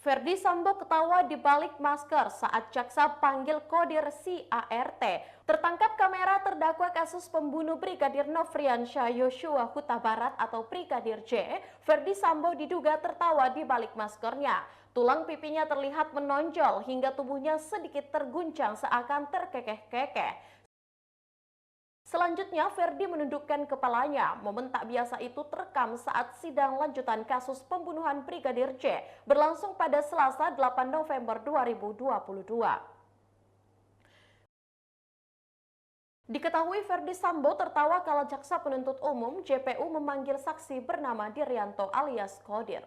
Ferdy Sambo ketawa di balik masker saat jaksa panggil kodir si ART. Tertangkap kamera terdakwa kasus pembunuh Brigadir Nofriansyah Yosua Huta Barat atau Brigadir J. Ferdy Sambo diduga tertawa di balik maskernya. Tulang pipinya terlihat menonjol hingga tubuhnya sedikit terguncang seakan terkekeh-kekeh. Selanjutnya, Ferdy menundukkan kepalanya. Momen tak biasa itu terekam saat sidang lanjutan kasus pembunuhan Brigadir J berlangsung pada Selasa 8 November 2022. Diketahui Ferdy Sambo tertawa kala jaksa penuntut umum JPU memanggil saksi bernama Diryanto alias Kodir.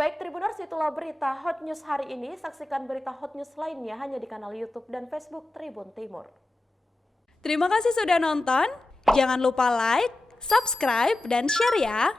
Baik Tribuners, itulah berita Hot News hari ini. Saksikan berita Hot News lainnya hanya di kanal YouTube dan Facebook Tribun Timur. Terima kasih sudah nonton. Jangan lupa like, subscribe, dan share ya.